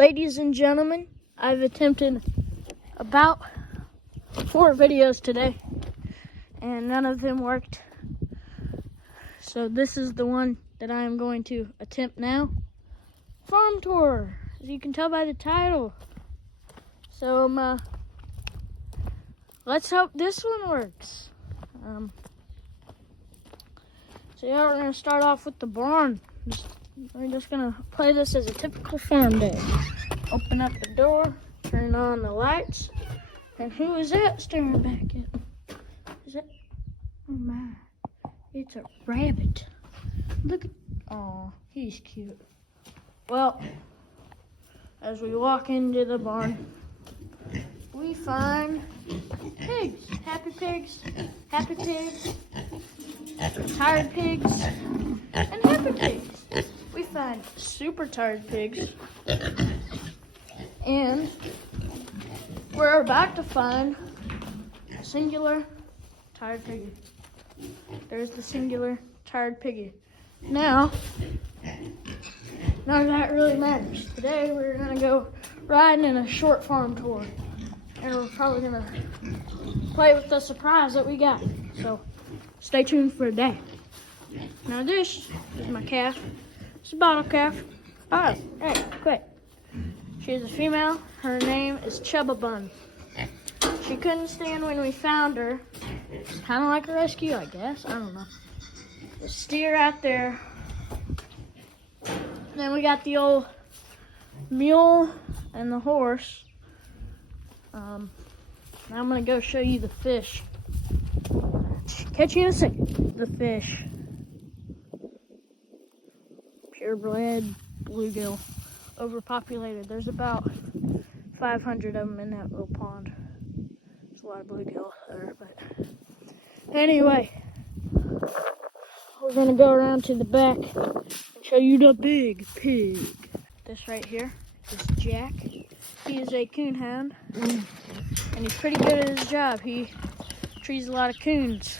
Ladies and gentlemen, I've attempted about 4 videos today, and none of them worked. So this is the one that I am going to attempt now. Farm tour, as you can tell by the title. So let's hope this one works. So yeah, we're gonna start off with the barn. We're just gonna play this as a typical farm day. Open up the door, turn on the lights, and who is that staring back at me? Is it? Oh my, it's a rabbit. Look at, oh, he's cute. Well, as we walk into the barn, we find pigs, happy pigs, tired pigs, and happy pigs. We find super tired pigs, and we're about to find a singular tired piggy. There's the singular tired piggy. Now, none of that really matters. Today we're gonna go riding in a short farm tour, and we're probably gonna play with the surprise that we got. So stay tuned for a day. Now this is my calf. It's a bottle calf. Oh, hey, quick. She's a female. Her name is Chubba Bun. She couldn't stand when we found her. Kind of like a rescue, I guess. I don't know. The steer out there. Then we got the old mule and the horse. Now I'm gonna go show you the fish. Catch you in a second. The fish. Purebred bluegill. Overpopulated. There's about 500 of them in that little pond. There's a lot of bluegill there, but anyway, we're gonna go around to the back and show you the big pig. This right here is Jack. He is a coonhound, and he's pretty good at his job. He trees a lot of coons.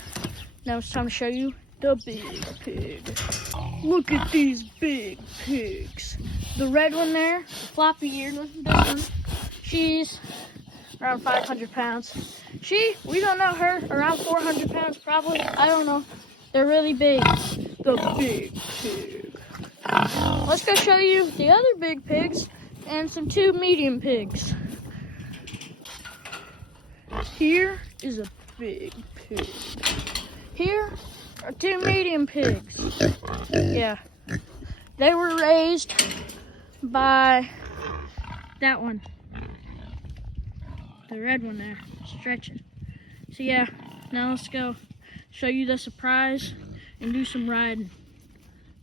Now it's time to show you the big pig. Look at these big pigs. The red one there, the floppy-eared one, this one, she's around 500 pounds. We don't know her, around 400 pounds probably. I don't know. They're really big. The big pig. Let's go show you the other big pigs and some 2 medium pigs. Here is a big pig. Here are 2 medium pigs. Yeah. They were raised by that one. The red one there. Stretch it. So yeah, now let's go show you the surprise and do some riding.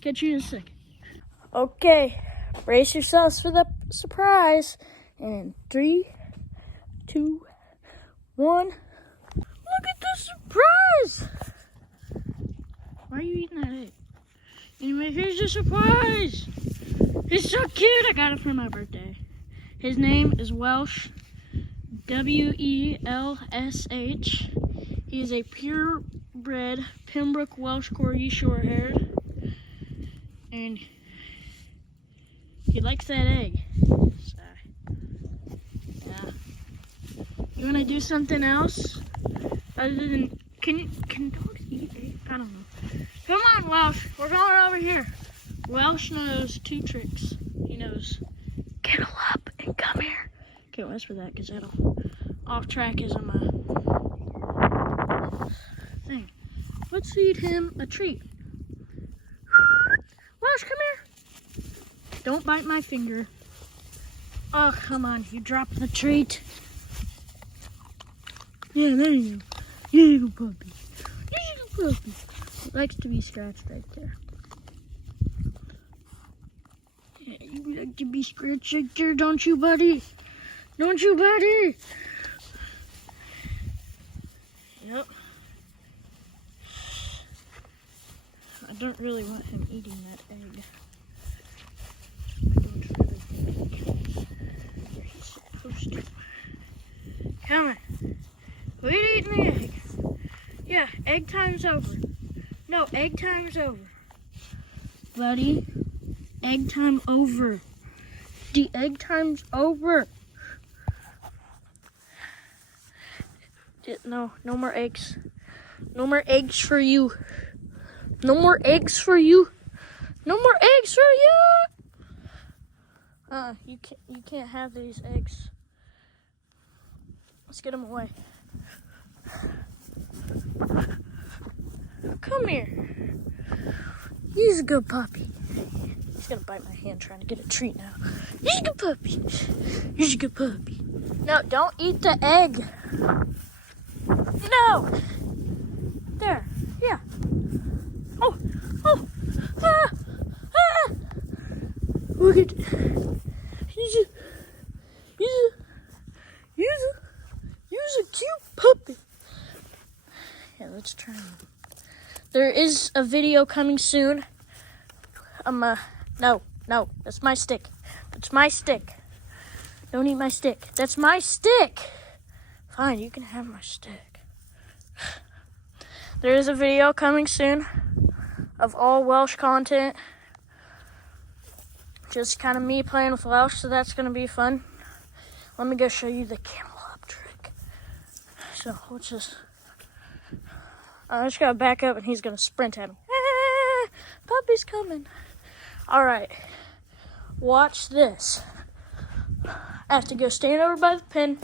Catch you in a second. Okay, brace yourselves for the surprise. And in 3, 2, 1. Look at the surprise! Why are you eating that egg? Anyway, here's the surprise! He's so cute! I got it for my birthday. His name is Welsh. W-E-L-S-H. He is a purebred Pembroke Welsh Corgi short-haired. And he likes that egg. So, yeah. You wanna do something else? Other than, can dogs eat eggs? I don't know. Come on, Welsh. We're going over here. Welsh knows 2 tricks. He knows, get up and come here. Can't whisper that because that'll off track is on my thing. Let's feed him a treat. Welsh, come here. Don't bite my finger. Oh, come on. You dropped the treat. Yeah, there you go. There you go, puppy. There you go, puppy. It likes to be scratched right there. Yeah, you like to be scratched right there, don't you, buddy? Don't you, buddy? Yep. I don't really want him eating that egg. Where he's supposed to. Come on. We're eating the egg. Yeah, egg time's over. No, egg time's over. Buddy, egg time over. The egg time's over. No more eggs. No more eggs for you. No more eggs for you. No more eggs for you. You can't have these eggs. Let's get them away. Come here. He's a good puppy. He's gonna bite my hand trying to get a treat now. He's a good puppy. He's a good puppy. No, don't eat the egg. No. There. Yeah. Oh. Ah. Look at. He's a cute puppy. Yeah, let's try him. There is a video coming soon. No, that's my stick. That's my stick. Don't eat my stick. That's my stick. Fine, you can have my stick. There is a video coming soon of all Welsh content. Just kind of me playing with Welsh, so that's going to be fun. Let me go show you the camel up trick. So, let's just... I just got to back up and he's going to sprint at me. Ah, puppy's coming. Alright, watch this. I have to go stand over by the pen.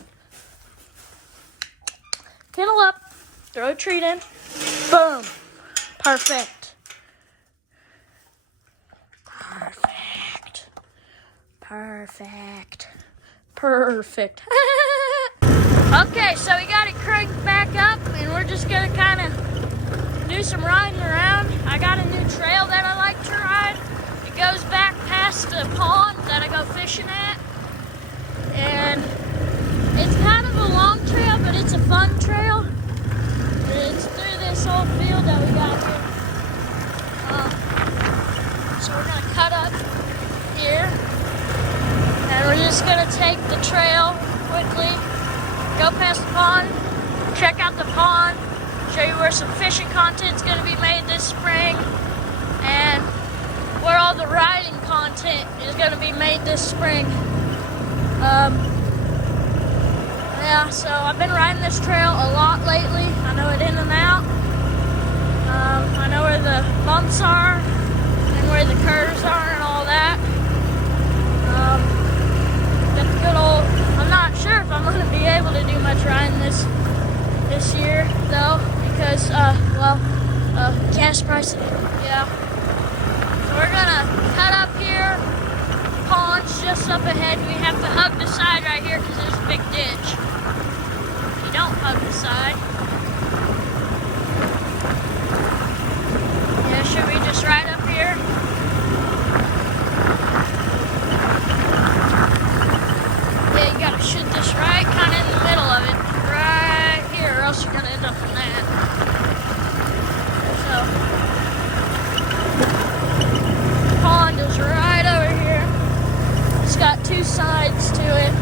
Kennel up, throw a treat in. Boom. Perfect. Perfect. Perfect. Perfect. Okay, so we got it cranked back up and we're just going to kind of do some riding around. I got a new trail that I like to ride. It goes back past the pond that I go fishing at. And it's kind of a long trail, but it's a fun trail. It's through this whole field that we got here. So we're going to cut up here. And we're just going to take the trail quickly. Go past the pond. Check out the pond. Show you where some fishing content is going to be made this spring. And where all the riding content is going to be made this spring. Yeah, so I've been riding this trail a lot lately. I know it in and out. I know where the bumps are and where the curves are and all that. Got the good old, I'm not sure if I'm going to be able to do much riding this year though, because, gas prices, yeah. So we're going to cut up here. Pond's just up ahead. We have to hug the side right here because there's a big ditch. If you don't hug the side. Yeah, should we just ride up here? Yeah, you gotta shoot this right kind of in the middle of it. Right here, or else you're gonna end up in that. So, pond is right over here. It's got two sides to it,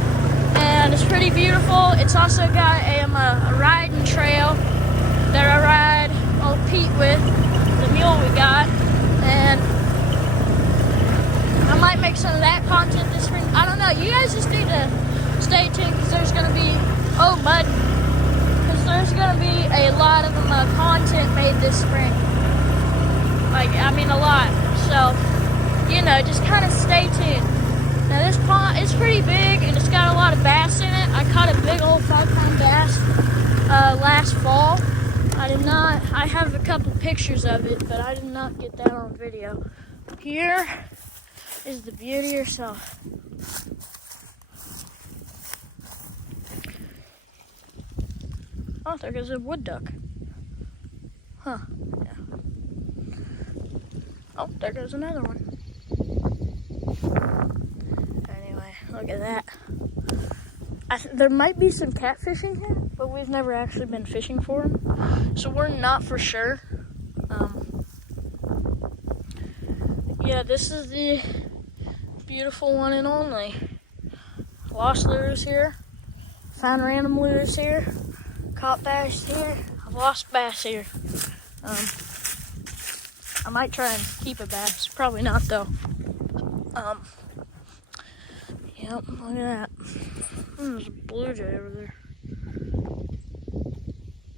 and it's pretty beautiful. It's also got a riding trail that I ride old Pete with, the mule we got, and I might make some of that content this spring. I don't know. You guys just need to stay tuned because there's going to be, mud, because there's going to be a lot of content made this spring. A lot. So, just kind of stay tuned. Now this pond is pretty big and it's got a lot of bass in it. I caught a big old 5-pound bass last fall. I have a couple pictures of it, but I did not get that on video. Here is the beauty herself. Oh, there goes a wood duck. Huh, yeah. Oh, there goes another one. Anyway, look at that. There might be some catfishing here, but we've never actually been fishing for them, so we're not for sure. Yeah, this is the beautiful one and only. Lost lures here, found random lures here, caught bass here, I've lost bass here. I might try and keep a bass, probably not though. Yep, look at that. There's a blue jay over there.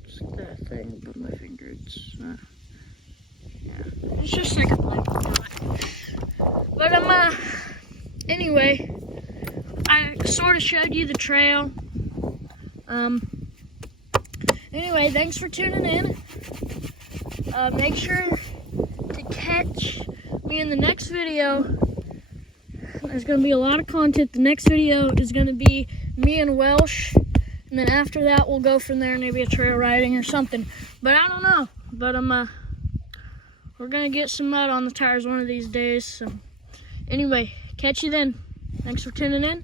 Just that thing above my finger. It's just like a blanket. But anyway, I sort of showed you the trail. Anyway, thanks for tuning in. Make sure to catch me in the next video. There's going to be a lot of content. The next video is going to be me and Welsh. And then after that, we'll go from there, maybe a trail riding or something. But I don't know. But we're going to get some mud on the tires one of these days. So anyway, catch you then. Thanks for tuning in.